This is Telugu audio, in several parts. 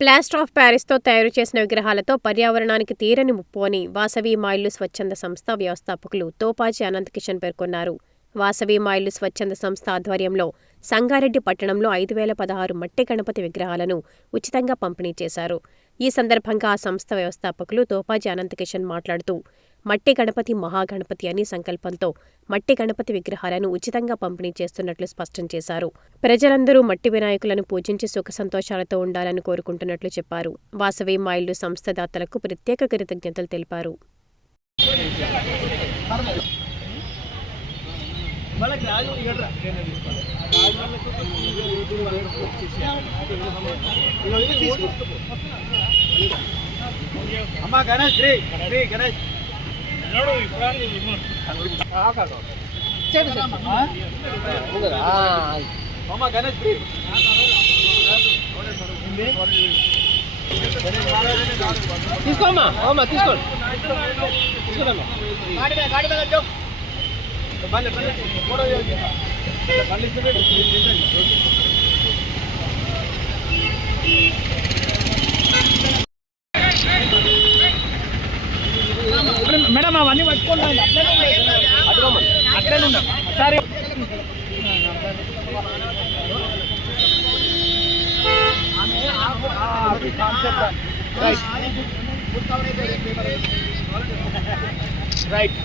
ప్లాస్టర్ ఆఫ్ ప్యారిస్తో తయారు చేసిన విగ్రహాలతో పర్యావరణానికి తీరని ముప్పు అని వాసవి మాయిళ్లు స్వచ్ఛంద సంస్థ వ్యవస్థాపకులు తోపాజీ అనంత్ కిషన్ పేర్కొన్నారు. వాసవి మాయిళ్లు స్వచ్ఛంద సంస్థ ఆధ్వర్యంలో సంగారెడ్డి పట్టణంలో 5,016 మట్టి గణపతి విగ్రహాలను ఉచితంగా పంపిణీ చేశారు. ఈ సందర్భంగా ఆ సంస్థ వ్యవస్థాపకులు తోపాజీ అనంత్ కిషన్ మాట్లాడుతూ, మట్టి గణపతి మహాగణపతి అని సంకల్పంతో మట్టి గణపతి విగ్రహాలను ఉచితంగా పంపిణీ చేస్తున్నట్లు స్పష్టం చేశారు. ప్రజలందరూ మట్టి వినాయకులను పూజించి సుఖ సంతోషాలతో ఉండాలని కోరుకుంటున్నట్లు చెప్పారు. వాసవి మాయిళ్లు సంస్థ దాతలకు ప్రత్యేక కృతజ్ఞతలు తెలిపారు. తీసుకోమ్మా తీసుకోండి. మేడం అవన్నీ పట్టుకోండి, అట్లనే ఉందా సరే. రైట్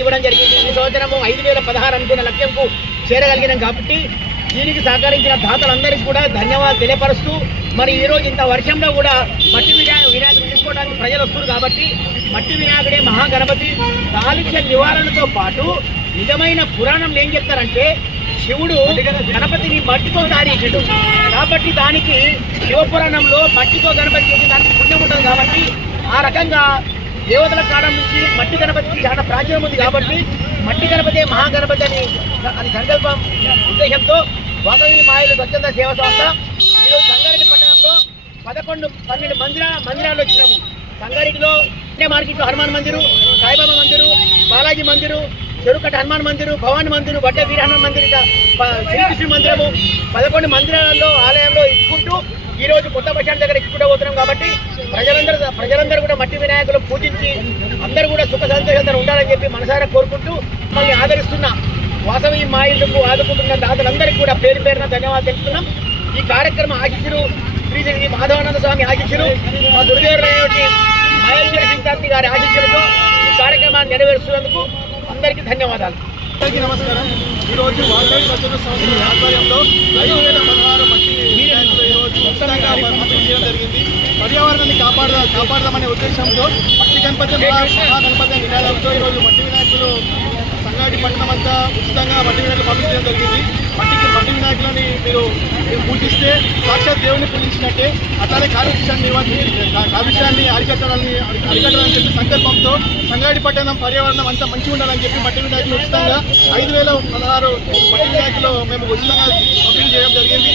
ఇవ్వడం జరిగింది. ఈ సంవత్సరము 5,016 అనుకున్న లక్ష్యంకు చేరగలిగినాం కాబట్టి దీనికి సహకరించిన దాతలందరికీ కూడా ధన్యవాదాలు తెలియపరుస్తూ, మరి ఈరోజు ఇంత వర్షంలో కూడా మట్టి వినాయకుడు తీసుకోవడానికి ప్రజలు వస్తున్నారు కాబట్టి మట్టి వినాయకుడే మహాగణపతి కాలుష్య నివారణతో పాటు నిజమైన పురాణం ఏం చెప్తారంటే శివుడు గణపతిని మట్టితో సాధించాడు కాబట్టి దానికి శివపురాణంలో మట్టితో గణపతి చేసి దానికి పుణ్యం ఉంటుంది కాబట్టి ఆ రకంగా దేవతల కాలం నుంచి మట్టి గణపతికి చాలా ప్రాచుర్యం ఉంది కాబట్టి మట్టి గణపతి మహాగణపతి అని సంకల్పం ఉద్దేశంతో వాసవి మాయిళ్లు స్వచ్ఛంద సేవా సంస్థ ఈరోజు సంగారెడ్డి పట్టణంలో 11-12 మందిరాలు వచ్చినాము. సంగారెడ్డిలో మార్కెట్లో హనుమాన్ మందిరు, సాయిబాబా మందిరు, బాలాజీ మందిరు, చెరుకట్ట హనుమాన్ మందిరు, భవాని మందిరు, వడ్డ వీర హనుమాన్ మందిరు, శ్రీకృష్ణ మందిరము 11 మందిరాలలో ఆలయంలో ఇచ్చుకుంటూ ఈరోజు కొత్త బస్టాండ్ దగ్గర ఇచ్చుకుంటూ పోతున్నాం కాబట్టి ప్రజలందరూ కూడా మట్టి వినాయకులు పూజించి అందరూ కూడా సుఖ సంతోషంతో ఉండాలని చెప్పి మనసారా కోరుకుంటూ మమ్మల్ని ఆదరిస్తున్న వాసవి మాయిళ్లకు ఆదుకుంటున్న దాతలందరికీ కూడా పేరు పేరున ధన్యవాదాలు తెలుపుతున్నాం. ఈ కార్యక్రమ ఆశీస్సులు శ్రీ మాధవానంద స్వామి ఆశీస్సులు, మా దుర్గేశ్వరి మహేశ్వరి సింకాంతి గారి ఆశీస్సులతో ఈ కార్యక్రమాన్ని నెరవేరుస్తున్నందుకు అందరికీ ధన్యవాదాలు. అందరికీ నమస్కారం. ఈరోజు వాసవి స్వచ్ఛంద సంస్థ ఆధ్వర్యంలో 5,016 మట్టి వినాయకులు ఈరోజు ఉచితంగా పంపిణీ చేయడం జరిగింది. పర్యావరణాన్ని కాపాడదామనే ఉద్దేశంతో మట్టి గణపతి మహాగణపతి నినాదంతో ఈరోజు మట్టి వినాయకులు సంగారెడ్డి పట్టణం అంతా ఉచితంగా మట్టి వినాయకులు పంపిణీ చేయడం జరిగింది. మట్టి వినాయకులని మీరు పూజిస్తే సాక్షాత్ దేవుని పూజించినట్టే. అట్లానే కాలుష్యాన్ని అరికట్టాలని చెప్పి సంకల్పంతో సంగారెడ్డి పట్టణం పర్యావరణం అంతా మంచిగా ఉండాలని చెప్పి మట్టి వినాయకులు ఉచితంగా 5,016 మట్టి వినాయకులు మేము ఉచితంగా పంపిణీ చేయడం జరిగింది.